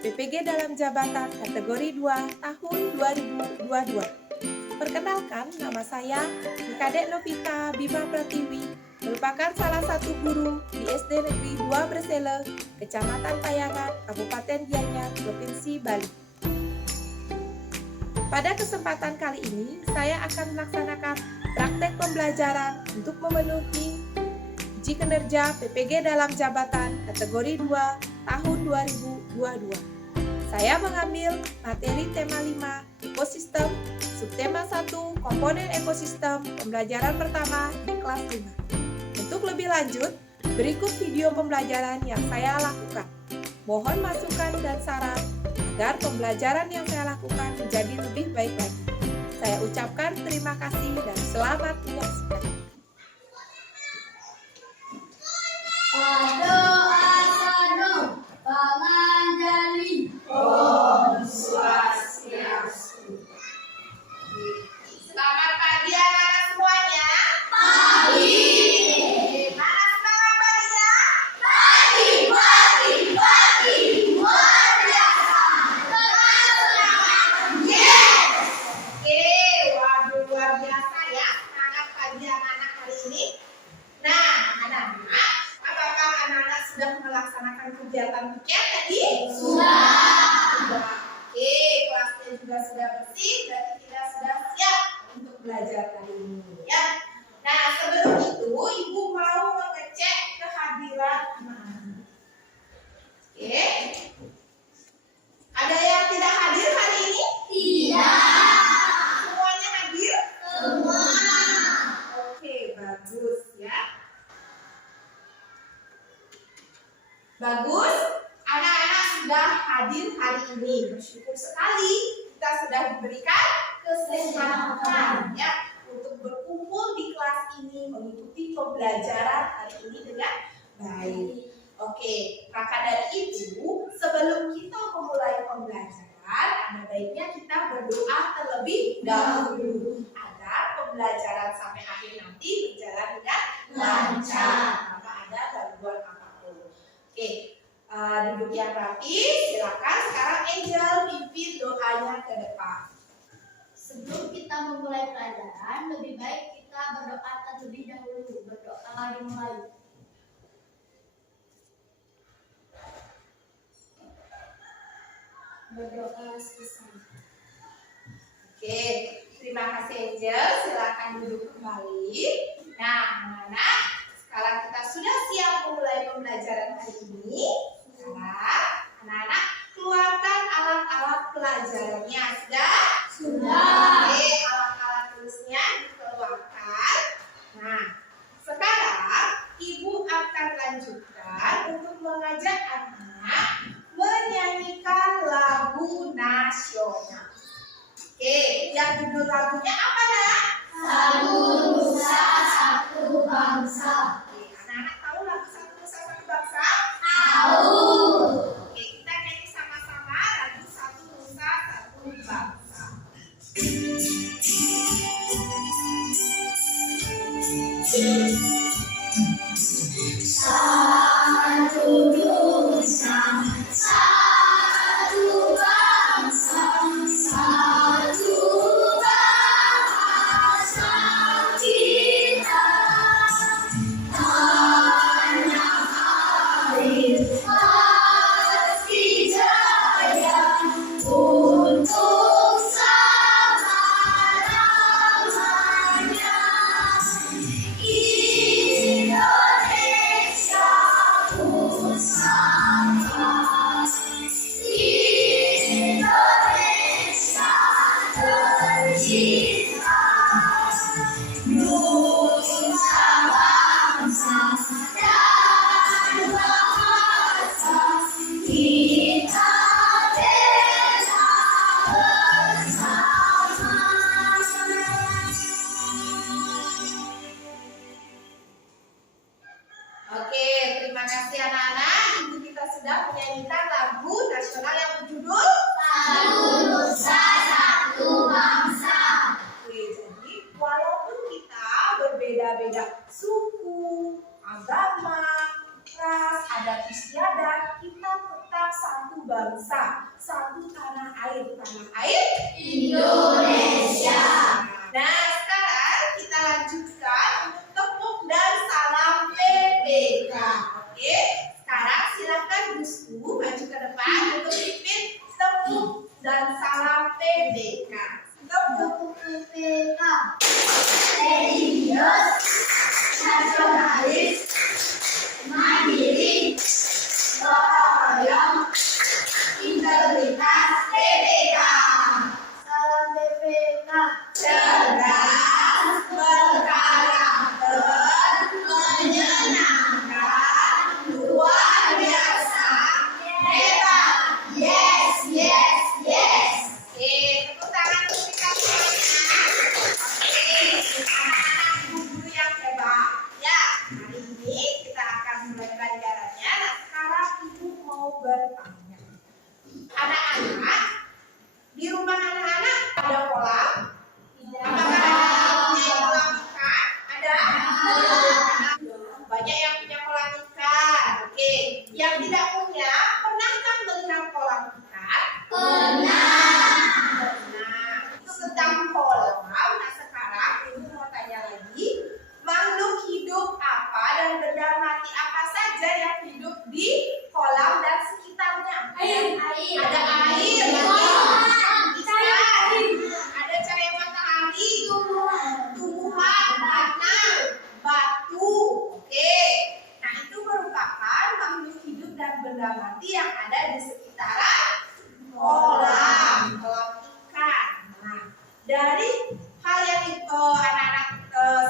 PPG dalam jabatan kategori 2 tahun 2022. Perkenalkan, nama saya Kadek Novita Bima Pratiwi, merupakan salah satu guru di SD Negeri 2 Bersele, Kecamatan Payangan, Kabupaten Gianyar, Provinsi Bali. Pada kesempatan kali ini, saya akan melaksanakan praktek pembelajaran untuk memenuhi uji kinerja PPG dalam jabatan kategori 2 tahun 2022. Saya mengambil materi tema 5 ekosistem, subtema 1 komponen ekosistem, pembelajaran pertama di kelas 5. Untuk lebih lanjut, berikut video pembelajaran yang saya lakukan. Mohon masukan dan saran agar pembelajaran yang saya lakukan menjadi lebih baik lagi. Saya ucapkan terima kasih dan selamat menyaksikan. Doa Pamanjali Om Swastiastu. Selamat pagi anak-anak semuanya. Pagi. Mana semangat paginya? Pagi. Luar biasa. Yes. Oke, waduh luar biasa ya semangat pagi anak-anak hari ini. Nah, anak-anak, apakah anak-anak sudah melaksanakan kegiatan tadi? Sudah. Oke, kelasnya juga sudah bersih, berarti kita sudah siap untuk belajar kali ini ya. Nah, sebelum itu Ibu mau mengecek kehadiran anak-anak. Oke. Ada yang tidak hadir hari ini? Tidak. Semuanya hadir? Semua. Oke, bagus ya. Bagus, anak-anak sudah hadir hari ini. Bersyukur sekali kita sudah diberikan kesempatan ya untuk berkumpul di kelas ini mengikuti pembelajaran hari ini dengan baik. Oke, maka dari itu sebelum kita memulai pembelajaran, ada baiknya kita berdoa terlebih dahulu agar pembelajaran sampai akhir nanti berjalan dengan lancar, tanpa ada gangguan apapun. Oke, duduk yang rapi. Silakan sekarang Angel pimpin doanya ke depan. Sebelum kita memulai pelajaran, lebih baik kita berdoa terlebih dahulu. Berdoa dimulai. Berdoa selesai. Oke, terima kasih Angel. Silakan duduk kembali. Nah, anak-anak, sekarang kita sudah siap memulai pembelajaran hari ini. Sekarang, anak-anak keluarkan alat-alat pelajarannya. Sudah? Oke, alat-alat tulisnya dikeluarkan. Nah, sekarang Ibu akan lanjutkan untuk mengajak anak menyanyikan lagu nasional. Oke, yang judul lagunya apa, Nak? Satu Nusa, Satu Bangsa. Oke, anak-anak tahu lagu Satu Nusa Satu Bangsa? Tahu. Oke, kita nyanyi sama-sama lagu Satu Nusa Satu Bangsa. Satu Nusa, Satu Bangsa, Satu bahasa kita. Tanah air pasti jaya untuk selama-lamanya. Indonesia Pusaka, Indonesia tercinta, Nusa bangsa dan bahasa kita bela bersama. Oke, terima kasih anak-anak. Ibu kita sudah menyanyikan lagu nasional yang berjudul Satu Nusa, Satu Bangsa. bangsa, satu tanah air. Tanah air Indonesia. Nah, sekarang kita lanjutkan untuk tepuk dan salam PPK. Oke, sekarang silakan Gusku maju ke depan untuk pimpin tepuk dan salam PPK. Tepuk. PPK. Religius, nasionalis, mandiri, gotong royong, integritas PPK. Salam PPK. Cerdas, berkarakter, menyenangkan, luar biasa, hebat. Yes, yes, yes. Oke, tepuk tangan untuk kita semuanya. Oke, anak-anak guru yang hebat. Ya, hari ini kita akan mulai pelajarannya. Nah, sekarang ibu mau bertanya. Anak-anak, di rumah anak-anak ada kolam? Apakah ada yang punya kolam ikan? Ada? Banyak yang punya kolam ikan. Oke, yang tidak punya, pernahkah melihat kolam ikan? Pernah. Nah, itu tentang kolam. Nah, sekarang ibu mau tanya lagi, makhluk hidup apa dan benda mati apa saja yang hidup di kolam dan sekitarnya? Air. Ada air, ikan, ada cahaya matahari, tumbuhan, tanah, batu. Oke, nah itu merupakan makhluk hidup dan benda mati yang ada di sekitaran kolam ikan. Nah, dari hal yang anak-anak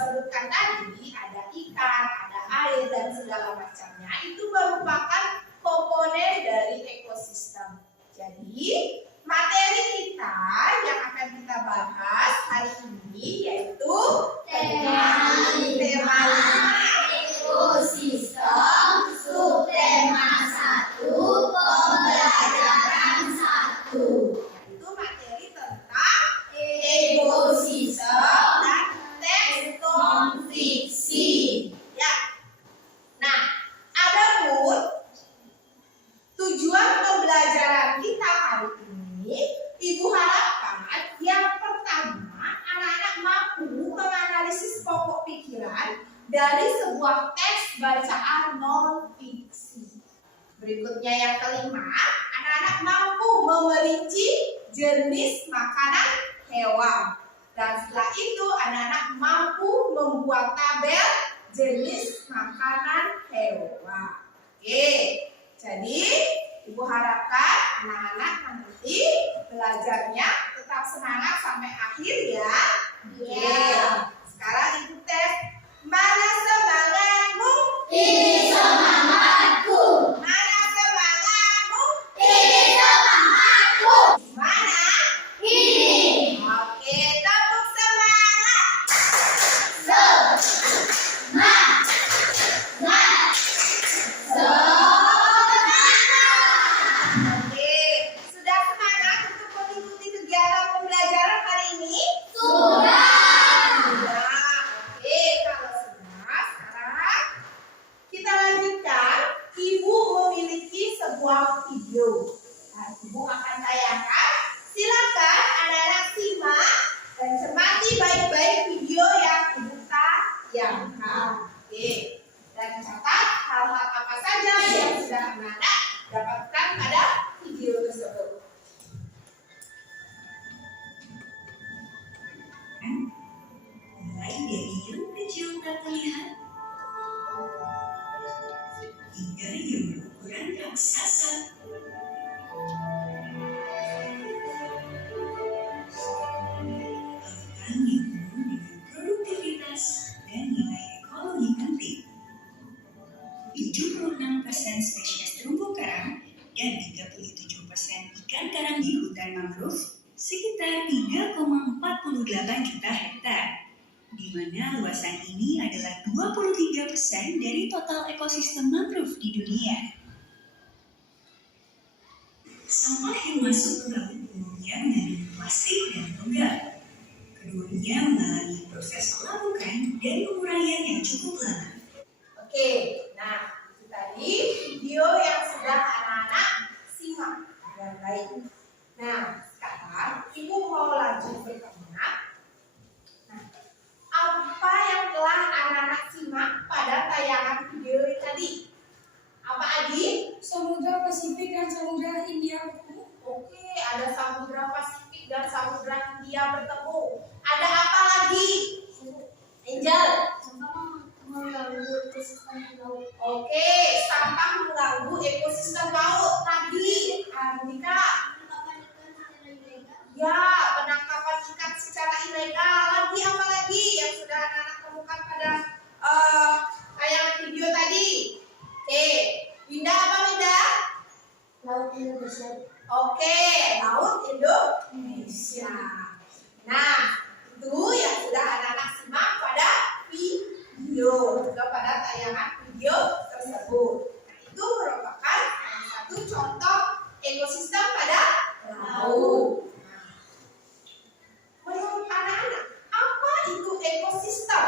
sebutkan tadi, ada ikan, ada air dan segala macamnya, itu merupakan komponen dari ekosistem. Jadi, materi kita yang akan kita bahas hari ini yaitu tema Ekosistem, subtema 1, pembelajaran 1. yaitu materi tentang ekosistem dan teks non-fiksi. Ya. Nah, adapun tujuan pembelajaran kita hari ini, Ibu harapkan yang pertama anak-anak mampu menganalisis pokok pikiran dari sebuah teks bacaan non-fiksi. Berikutnya yang kelima, anak-anak mampu memerinci jenis makanan hewan. Dan setelah itu anak-anak mampu membuat tabel jenis makanan hewan. Oke, jadi Ibu harapkan anak-anak nanti belajarnya tetap semangat sampai akhir ya. Oke, sekarang Ibu tes, mana semangatmu? Ini semangatku. Mana semangatmu? Ini semangatku. Mana? Ini Oke, tepuk semangat. semangat. Oke, sudah semangat untuk mengikuti kegiatan pembelajaran hari ini? Sudah. Sudah. Oke, kalau sudah, sekarang kita lanjutkan. Ibu memiliki sebuah video. Nah, Ibu akan tayangkan. Silakan anak-anak simak dan cermati baik-baik video yang Ibu tayangkan. Oke, dan catat hal-hal apa saja yang sudah anak-anak dapatkan pada video tersebut. Mulai dari yang kecil tak terlihat hingga yang berukuran raksasa. Lautan yang penuh dengan produktivitas dan nilai ekologi penting. 76% spesies terumbu karang dan 37% ikan karang di hutan mangrove sekitar 3,48 juta hektar, di mana luasan ini adalah 23% dari total ekosistem mangrove di dunia. Sampah yang masuk ke laut umumnya mengandung plastik dan logam. Keduanya mengalami proses pelapukan dan penguraian yang cukup lama. Oke, nah itu tadi video yang sudah anak-anak simak. Baik. Nah, sekarang Ibu mau lanjut bertanya. Nah, apa yang telah anak-anak simak pada tayangan video tadi? Apa Adi? Samudra Pasifik dan Samudra Hindia bertemu. Oke, ada Samudra Pasifik dan Samudra Hindia bertemu. Ada apa lagi? Angel. Sampah mengganggu ekosistem laut. Oke, sampah mengganggu ekosistem laut. Tadi, Andika. Penangkapan ikan secara ilegal. Ya, penangkapan ikan secara ilegal. Lagi apa lagi yang sudah anak-anak temukan pada tayangan video tadi? Oke, Winda apa Winda? Laut Indonesia. Oke, Laut Indonesia. Nah, itu yang sudah anak-anak simak pada video, juga pada tayangan video tersebut. Nah, itu merupakan salah satu contoh ekosistem pada laut. Menurut anak-anak, apa itu ekosistem?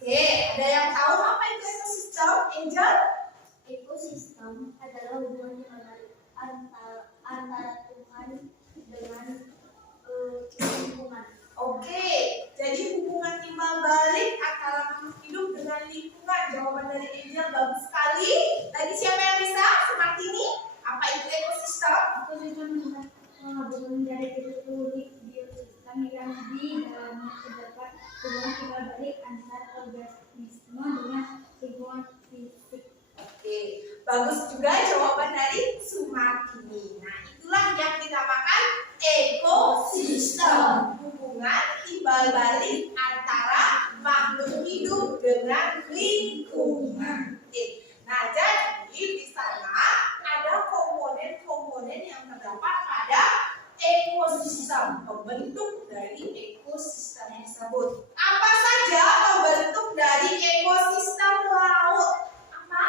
Oke, ada yang tahu apa itu ekosistem? Angel? Ekosistem adalah hubungan yang menarik antara Tuhan dengan lingkungan. Oke, jadi hubungan timbal balik antara makhluk hidup dengan lingkungan. Jawaban dari Angel bagus sekali. Tadi siapa yang bisa? Semartini. Apa itu ekosistem? Ekosistem menggabungkan dari teknologi biosistem yang di dalamnya terdapat hubungan timbal balik antara organisme dengan lingkungan fisik. Oke, bagus juga jawaban dari Sumartini. Nah, itulah yang dinamakan ekosistem. Hubungan timbal balik antara makhluk hidup dengan lingkungan. Oke. Nah, jadi di sana ada komponen-komponen yang terdapat pada ekosistem, pembentuk dari ekosistem tersebut. Apa saja pembentuk dari ekosistem laut? Apa?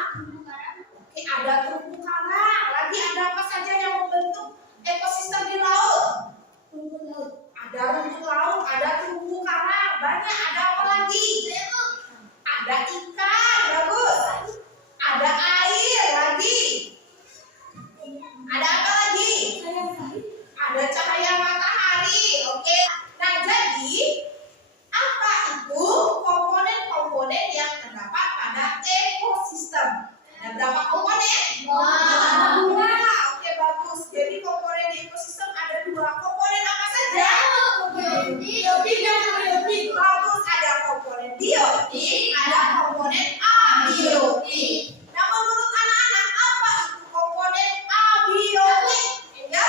Oke, ada terumbu karang. Lagi ada apa saja yang membentuk ekosistem di laut? Rumput laut. Ada rumput laut, ada terumbu karang. Banyak, ada apa lagi? Ada ikan, bagus. Ada air lagi. Ada apa lagi? Ada cahaya matahari. Oke. Nah, jadi apa itu komponen-komponen yang terdapat pada ekosistem? Ada berapa komponen? Dua. Oke, bagus. Jadi komponen di ekosistem ada dua. Komponen apa saja? Biotik dan abiotik. Bagus. Ada komponen biotik, ada komponen abiotik. Nah, menurut anak-anak apa itu komponen abiotik? Ya?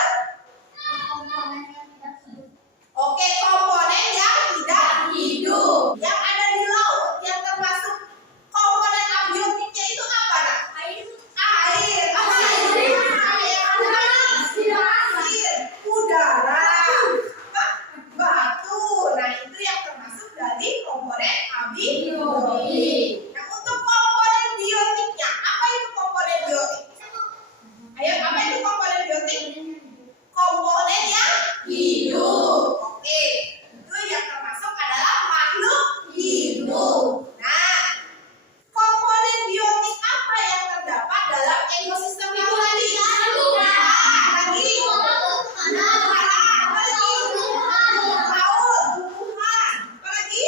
Komponen yang tidak hidup. Oke, komponen yang tidak hidup. Yang ada di laut yang termasuk komponen abiotiknya itu apa, Nak? Air. Air. Apa air? Air. Udara. Apa? Batu. Nah, itu yang termasuk dari komponen abiotik. Nah, untuk komponen biotiknya, apa itu komponen biotik? Ayo, apa itu komponen biotik? Komponen yang hidup. Oke, itu yang termasuk adalah makhluk hidup. Nah, komponen biotik apa yang terdapat dalam ekosistem itu tadi? Lagi. Apa lagi? Laut, tumbuhan. Apa lagi?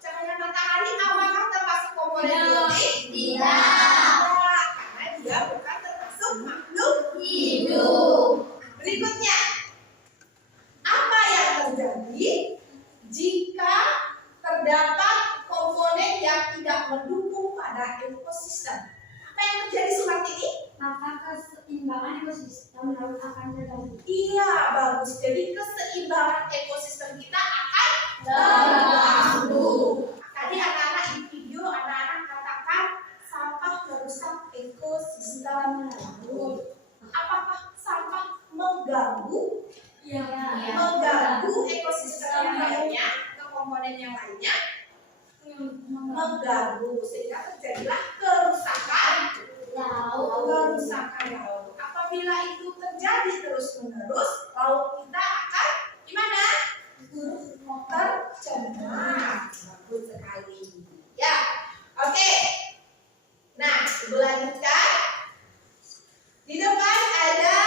Cahaya matahari apakah termasuk komponen biotik? Tidak, karena dia bukan termasuk makhluk hidup. Berikutnya, apa yang terjadi jika terdapat komponen yang tidak mendukung pada ekosistem? Apa yang terjadi seperti ini? Maka keseimbangan ekosistem laut akan terganggu. Iya, bagus. Jadi keseimbangan ekosistem kita akan terganggu. Tadi anak-anak di video, anak-anak katakan sampah merusak ekosistem laut. Apakah sampah mengganggu? Ya. Mengganggu ekosistem yang lainnya atau komponen yang lainnya? Mengganggu, sehingga terjadilah kerusakan laut. Apabila itu terjadi terus-menerus, laut kita akan gimana? Tercemar. Bagus sekali. Ya, oke. Nah, ibu lanjutkan. Di depan ada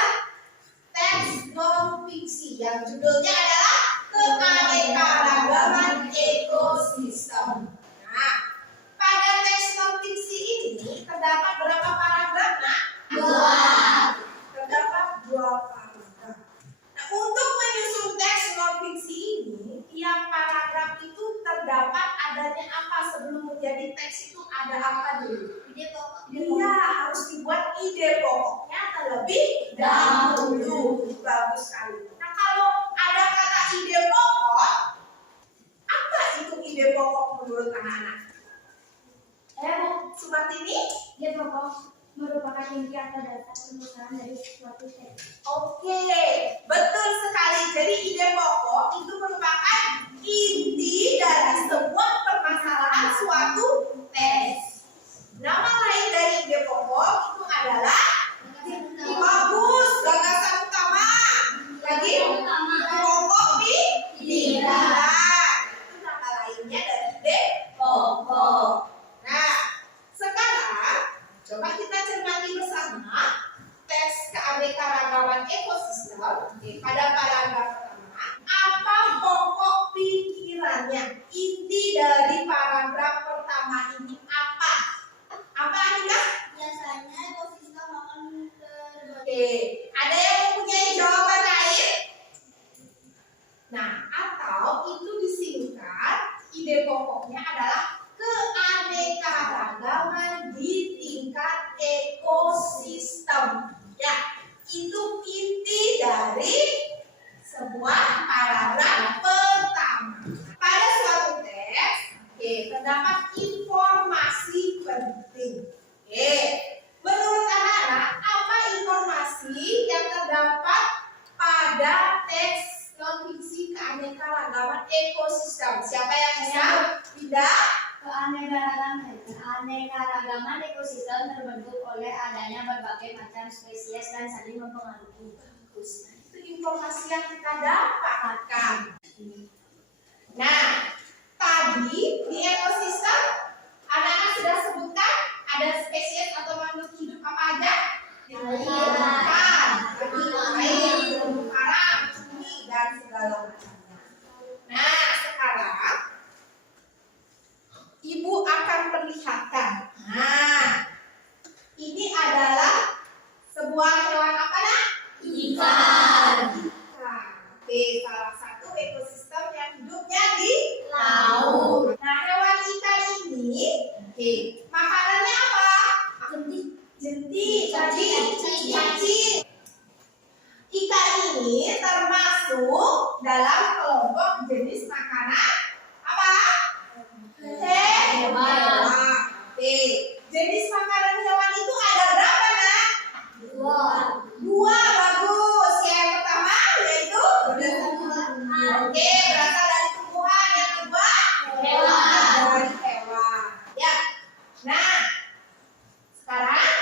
setiap paragraf itu terdapat adanya apa sebelum menjadi teks itu ada apa dulu? Ide pokok. Dia harus dibuat ide pokoknya terlebih dahulu. Bagus sekali. Nah, kalau ada kata ide pokok, apa itu ide pokok menurut anak-anak? Sumartini? Ide pokok merupakan inti atau dasar permulaan dari suatu teks. Oke, betul sekali. Jadi ide pokok itu merupakan inti dari sebuah permasalahan suatu teks. Nama lain dari ide pokok itu adalah bagus, gagasan utama. Lagi pokok pikiran. Itu nama lainnya dari ide pokok. Nah, sekarang coba kita cermati bersama teks keanekaragaman ekosistem pada paragraf pertama. Apa pokok pikirannya? Inti dari paragraf pertama ini apa? Apa Anila? Biasanya ekosistem akan terbagi. Oke, ada yang mempunyai jawaban lain? Nah, atau itu disingkat, ide pokoknya adalah keanekaragaman di tingkat ekosistem. Ya, itu inti dari sebuah paragraf pertama. Pada suatu teks, terdapat informasi penting. Menurut anak-anak, apa informasi yang terdapat pada teks non-fiksi keanekaragaman ekosistem? Siapa yang bisa? Tidak. Keanekaragaman ekosistem terbentuk oleh adanya berbagai macam spesies dan saling mempengaruhi. Itu informasi yang kita dapatkan. Nah, tadi di ekosistem anak-anak sudah sebutkan ada spesies atau makhluk hidup apa aja? Ikan, air, terumbu karang, cumi, dan segala macamnya. Nah, sekarang Ibu akan perlihatkan. Nah, ini adalah sebuah hewan apa nak? Ikan. Oke, salah satu ekosistem yang hidupnya di laut. Nah, hewan ikan ini, makanannya apa? Jentik, cacing. Ikan ini termasuk dalam kelompok jenis makanan apa? Hewan. Oke, jenis makanan hewan itu ada berapa nak? Dua, bagus. Yang pertama yaitu oke, berasal dari tumbuhan. Yang kedua dari hewan. Ya. Nah, sekarang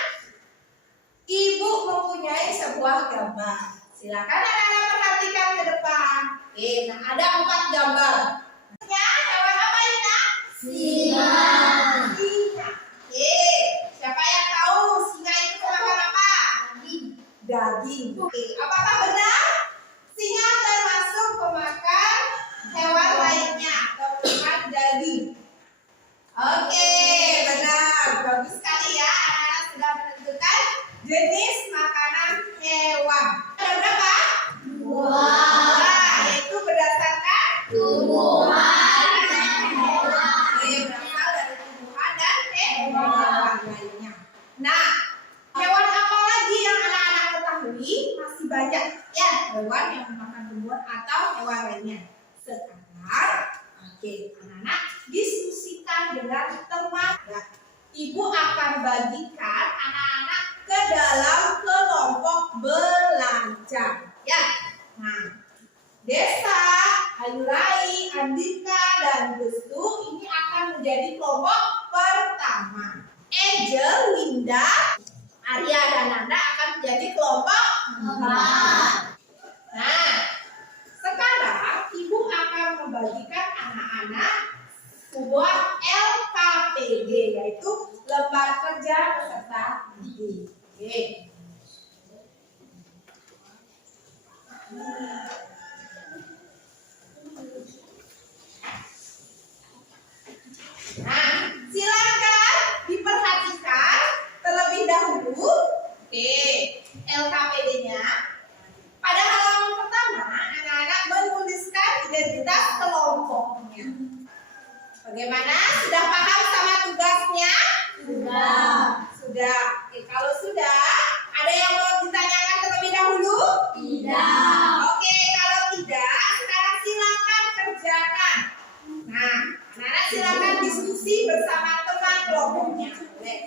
Ibu mempunyai sebuah gambar. Silakan anak-anak perhatikan ke depan. Nah ada 4 gambar. Hewan apa ini nak? Singa. Siapa yang tahu singa itu makan apa? Daging. Apakah benar? Singa termasuk pemakan hewan lainnya atau pemakan daging. Oke, benar. Bagus sekali ya. Anak-anak sudah menentukan jenis makanan hewan. Ada berapa? 2. Yaitu berdasarkan Tumbuhan. berasal dari tumbuhan dan hewan lainnya. Nah, hewan apa lagi yang anak-anak ketahui? Masih banyak ya hewan yang memakan tumbuhan atau hewan lainnya. Sekarang, anak-anak diskusikan dengan teman. Ibu akan bagikan anak-anak ke dalam kelompok belajar. Ya, nah, Desa, Ayurai, Andika, dan Gustu ini akan menjadi kelompok pertama. Angel, Winda, Arya, dan Nanda akan menjadi kelompok 4. Nah, sekarang Ibu akan membagikan anak-anak sebuah LKPD, yaitu lembar kerja peserta didik. Nah, silakan diperhatikan terlebih dahulu. LKPD-nya. Pada halaman pertama, anak-anak menuliskan identitas kelompok kelompoknya. Bagaimana? Sudah paham sama tugasnya? Sudah. Oke, kalau sudah, ada yang mau ditanyakan terlebih dahulu? Tidak. Oke, kalau tidak, sekarang silakan kerjakan. Nah, anak-anak silakan diskusi bersama teman kelompoknya. Boleh.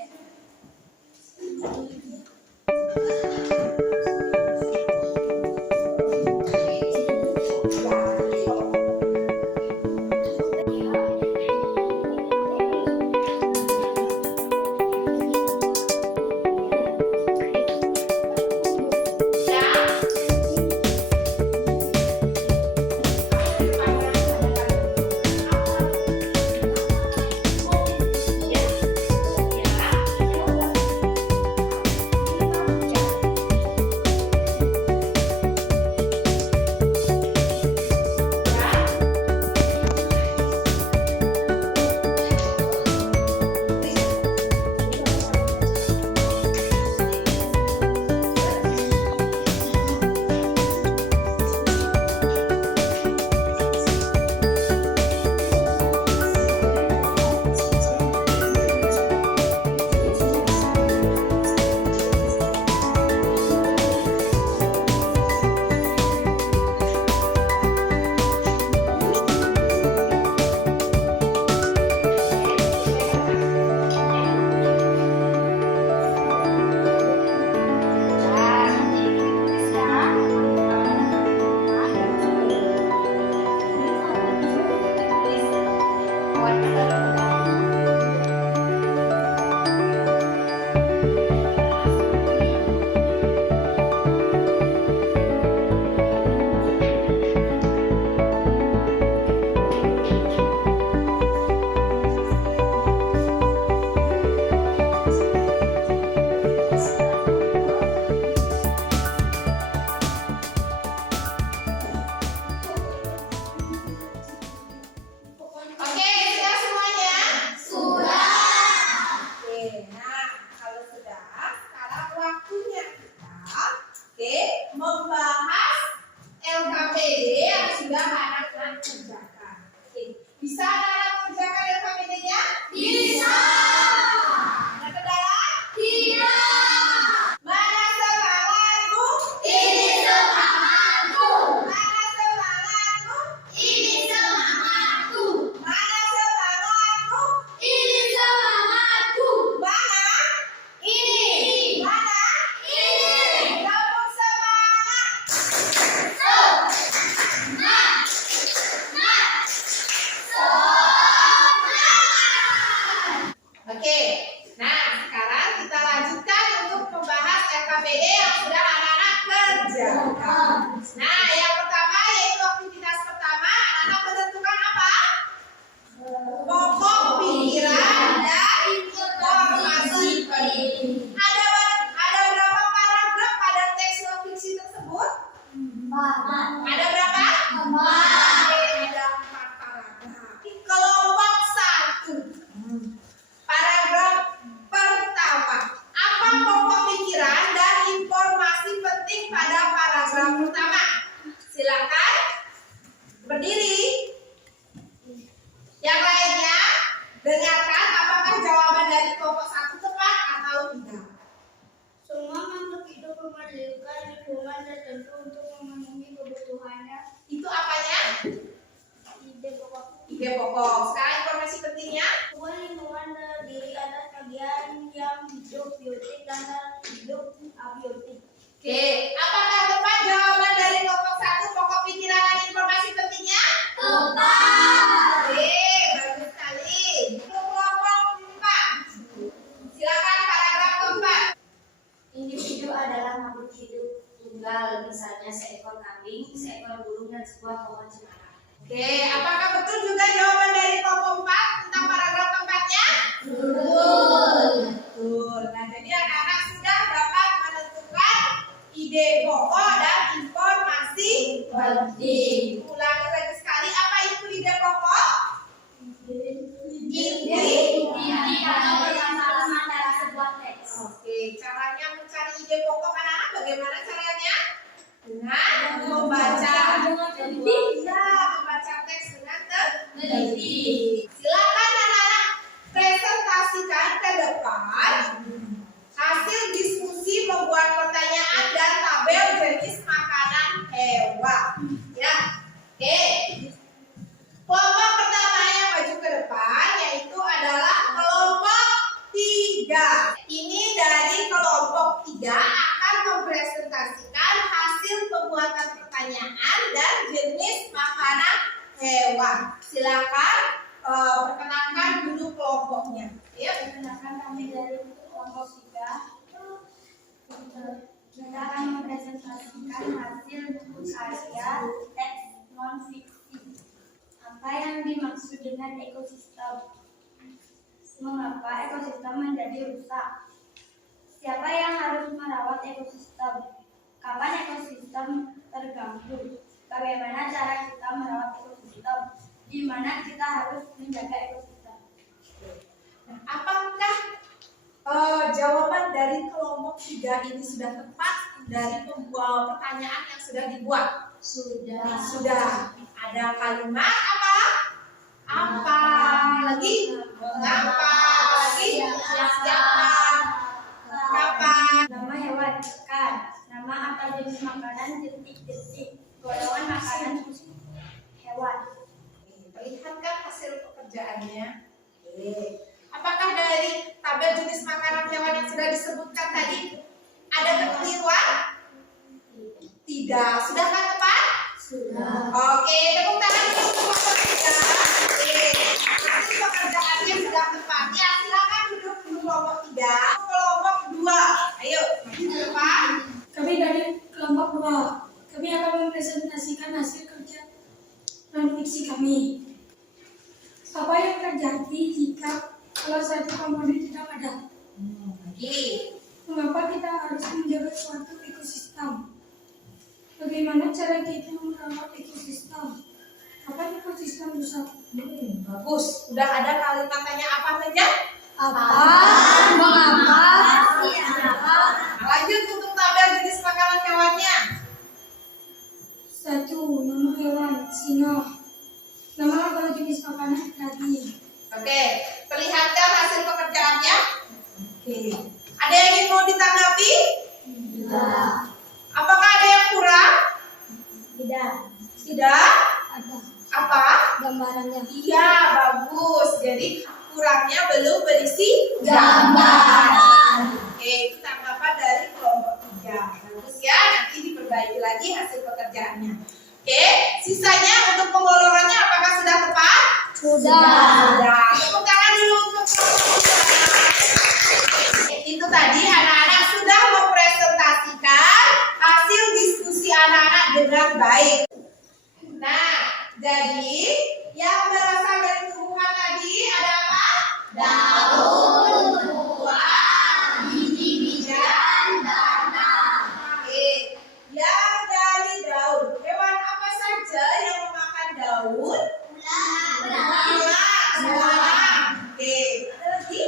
Oke, sudah semuanya? Oke, nah kalau sudah, sekarang waktunya kita membahas LKPD yang sudah anak-anak kerjakan. Oke, bisa anak-anak kerjakan LKPD-nya? Bisa. Ada kendala? Tidak. Mana semangatmu? Ini semangatku. Mana semangatmu? Ini semangatku. Mana semangatmu? Ini semangatku. Mana? Ini. Mana? Ini. Kelompok semangat. Oke, nah sekarang kita lanjutkan untuk membahas LKPD yang sudah anak-anak kerjakan. Nah, yang pertama yaitu aktivitas pertama, anak-anak menentukan apa? Pokok pikiran dan informasi penting. Ada berapa paragraf pada teks non fiksi tersebut? Ada berapa? Ada 4 paragraf. Kelompok 1. Paragraf pertama. Apa pokok pikiran dan informasi penting pada paragraf pertama? Silakan berdiri. Yang lainnya dengarkan apakah jawaban dari kelompok 1 tepat atau tidak. Semua makhluk hidup memerlukan lingkungan tertentu untuk memenuhi kebutuhannya. Itu apanya? Ide pokok. Ide pokok. Sekarang informasi pentingnya. Sebuah lingkungan terdiri atas bagian yang hidup biotik dan hidup abiotik. Oke, apakah tepat jawaban dari kelompok 1 pokok pikiran dan informasi pentingnya? Tepat. Oke, bagus sekali. Untuk kelompok 4. Silakan paragraf keempat. Individu adalah makhluk hidup tunggal, misalnya seekor kambing, seekor burung, dan sebuah pohon cemara. Oke, apakah betul juga jawaban dari kelompok 4 tentang paragraf keempatnya? Betul. Nah, jadi anak-anak sudah dapat menentukan ide pokok dan informasi penting. Ulangi lagi sekali, apa itu ide pokok? Inti atau permasalahan dalam sebuah teks. Oke, caranya mencari ide pokok anak-anak bagaimana caranya? Dengan membaca teks Silakan anak-anak presentasikan ke depan hasil diskusi membuat pertanyaan dan tabel jenis makanan hewan. Ya, oke. Kelompok pertama yang maju ke depan yaitu adalah kelompok 3. Ini dari kelompok 3 akan mempresentasikan hasil pembuatan pertanyaan dan jenis makanan hewan. Silakan perkenalkan dulu kelompoknya. Ya, Perkenalkan kami dari kelompok 3. Kita akan mempresentasikan hasil karya teks non-fiksi. Apa yang dimaksud dengan ekosistem? Mengapa ekosistem menjadi rusak? Siapa yang harus merawat ekosistem? Kapan ekosistem terganggu? Bagaimana cara kita merawat ekosistem? Di mana kita harus menjaga ekosistem? Apakah jawaban dari kelompok 3 ini sudah tepat dari pertanyaan yang sudah dibuat? Sudah. Ada kalimat apa? Apa lagi? Mengapa? Lagi? Siapa? Kapan? Nama hewan ikan. Nama atau jenis makanan detik-detik. Golongan makanan hewan. Perlihatkan hasil pekerjaannya. Apakah dari tabel jenis makanan hewan yang sudah disebutkan tadi ada kekeliruan? Tidak. Sudahkah tepat? Sudah. Oke, tepuk tangan untuk kelompok 3. Hasil pekerjaannya sudah tepat. Ya, silakan duduk dulu kelompok 3. Kelompok 2. Ayo, maju ke depan. Kami dari kelompok 2. Kami akan mempresentasikan hasil kerja non-fiksi kami. Apa yang terjadi jika salah satu komponen tidak ada? Mengapa kita harus menjaga suatu ekosistem? Bagaimana cara kita merawat ekosistem? Kapan ekosistem rusak? Bagus. Udah ada kalimatnya apa saja? Mengapa? Lanjut untuk tabel jenis makanan hewannya. 1. Nama hewan singa. Nama atau jenis makanan daging. Oke, perlihatkan hasil pekerjaannya. Oke. Ada yang ingin mau ditanggapi? Tidak. Apakah ada yang kurang? Tidak. Tidak? Ada Apa? gambarannya. Iya, bagus. Jadi kurangnya belum berisi Gambaran. Oke, itu tanggapan dari kelompok 3. Bagus ya, nanti diperbaiki lagi hasil pekerjaannya. Oke, sisanya untuk penggolongannya apakah sudah tepat? Sudah. Tepuk tangan dulu untuk kelompok 3. Itu tadi anak-anak sudah mempresentasikan hasil diskusi anak-anak dengan baik. Nah, jadi yang berasal dari tumbuhan tadi ada apa? Daun, buah, biji-bijian, tanah. Oke, yang dari daun, hewan apa saja yang memakan daun? Ular. Oke, ada lagi?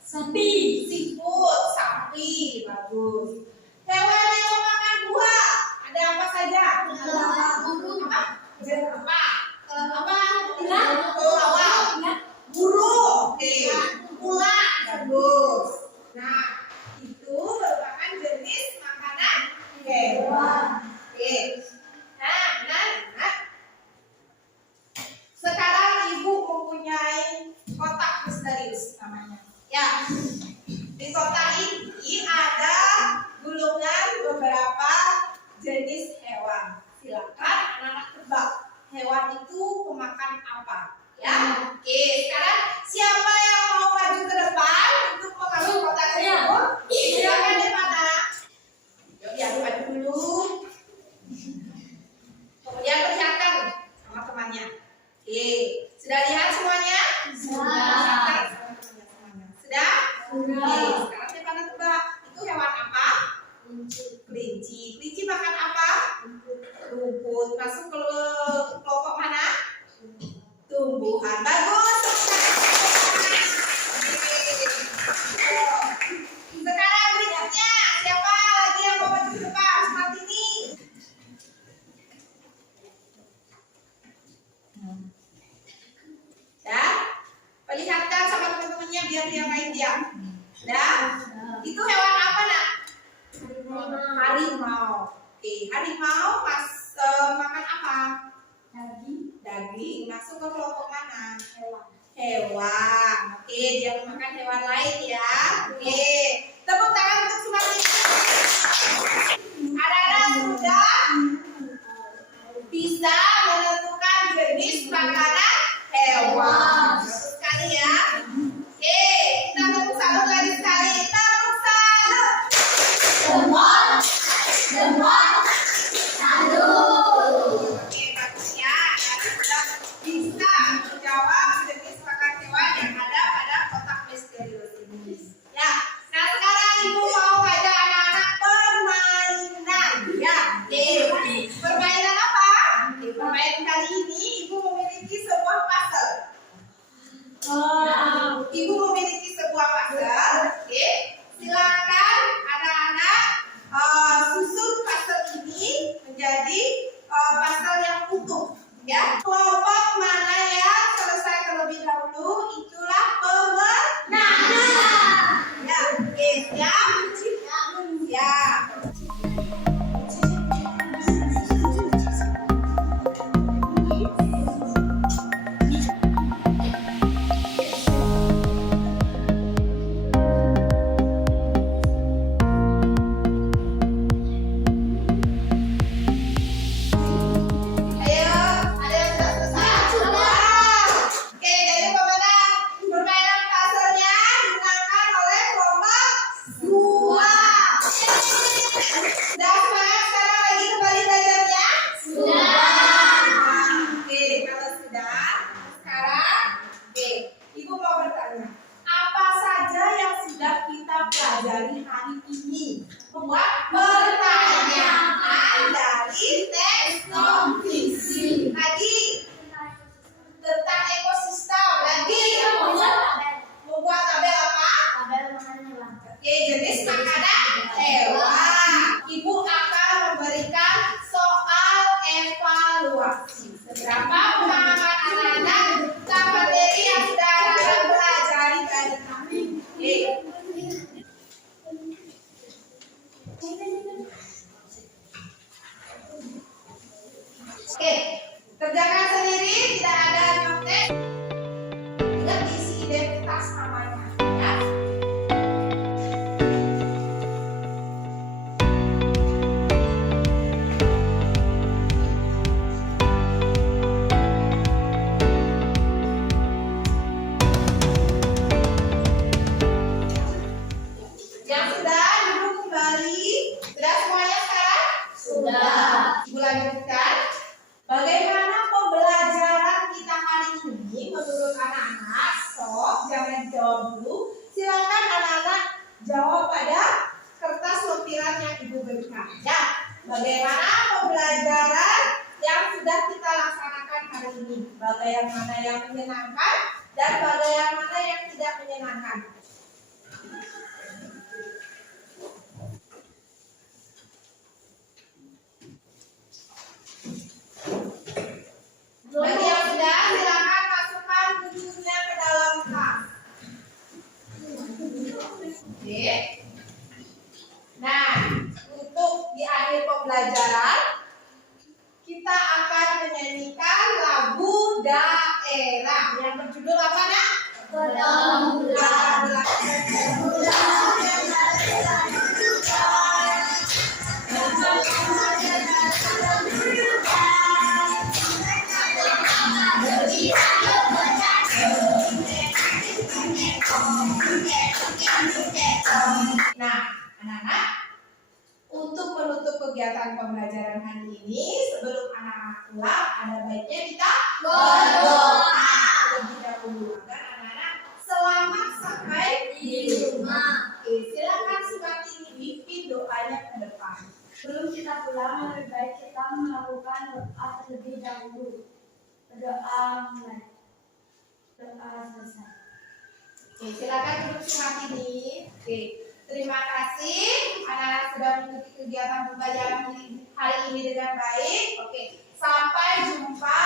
Sapi. Siput, sapi, bagus. Hewan yang memakan buah, ada apa saja? Burung. Apa? Apa? Burung. Oke. Ular, bagus. Nah, itu merupakan jenis makanan hewan. Oke. Nah. Sekarang ibu mempunyai kotak misterius namanya. Ya, di kotak ini ada gulungan beberapa jenis hewan. Silakan anak-anak tebak hewan itu pemakan apa. Ya, oke. Sekarang siapa yang mau maju ke depan untuk mengambil kotak tersebut? Silakan di mana? Yuk, ya, maju dulu. Kemudian perlihatkan sama temannya. Oke, sudah lihat semuanya? Sudah. Sudah? Oke, sekarang siapa yang tebak? Itu hewan apa? Kelinci. Kelinci makan apa? Rumput. Masuk ke kelompok mana? Tumbuhan. Bagus. yang lain dia. Nah, itu hewan apa nak? Harimau. Oke, harimau makan apa? Daging. Masuk ke kelompok mana? Hewan. Oke, dia makan hewan lain ya. Oke, tepuk tangan untuk Sumarti. Anak-anak sudah bisa menentukan jenis makanan hewan. Bagus sekali ya. Oke, kita tepuk salut lagi sekali. Tepuk salut. Salut. Oke, bagus ya. Anak sudah bisa menjawab jenis makanan hewan yang ada pada kotak misterius ini. Ya, nah sekarang ibu mau ngajak anak-anak permainan. Ya, permainan apa? Permainan kali ini ibu memiliki sebuah puzzle. Ibu memiliki sebuah puzzle. Oke, silakan anak-anak susun puzzle ini menjadi puzzle yang utuh. Ya, kelompok mana yang selesai terlebih dahulu itulah pemenang. Ya, oke, siap? Siap. Ayo, ada yang sudah selesai? Sudah. Oke, jadi pemenang permainan puzzle-nya dimenangkan oleh kelompok 2. Sudah semangat sekarang lagi kembali belajarnya? Sudah. Oke, kalau sudah, sekarang, oke, ibu mau bertanya, apa saja yang sudah kita pelajari hari ini? Membuat pertanyaan dari teks non-fisik. Lagi tentang ekosistem. Lagi membuat tabel apa? Oke, jenis makanan hewan. Ibu akan memberikan soal evaluasi. Seberapa pemahaman anak-anak tentang materi yang sudah anak-anak pelajari tadi? Oke. Oke, kerjakan sendiri, tidak ada notes. Ingat isi identitas namanya. Ya. Yang sudah duduk kembali. Sudah semuanya sekarang? Sudah. Ibu lanjutkan. Bagaimana pembelajaran kita hari ini menurut anak-anak? Sok, jangan jawab dulu. Silakan anak-anak jawab pada kertas lempiran yang ibu berikan. Ya, bagaimana pembelajaran yang sudah kita laksanakan hari ini? Bagaimana yang menyenangkan dan bagaimana yang tidak menyenangkan? Bagi yang sudah, silakan masukkan bukunya ke dalam tas. Oke. Nah, untuk di akhir pembelajaran, kita akan menyanyikan lagu daerah yang berjudul apa nak? Nah, anak-anak, untuk menutup kegiatan pembelajaran hari ini, sebelum anak-anak pulang, ada baiknya kita berdoa terlebih dahulu agar anak-anak selamat sampai di rumah. Oke, silakan Sumarti pimpin doanya ke depan. Sebelum kita pulang, lebih baik kita melakukan doa terlebih dahulu. Berdoa mulai. Doa selesai. Oke, silakan duduk Sumarti. Oke, terima kasih anak-anak sudah mengikuti kegiatan pembelajaran hari ini dengan baik. Oke, sampai jumpa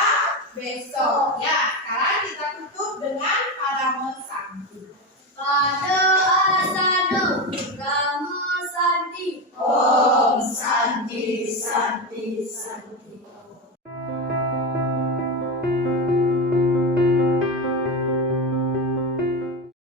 besok. Ya, sekarang kita tutup dengan paramon santun. Pada asado kamu santi. Om Santi Santi Santi.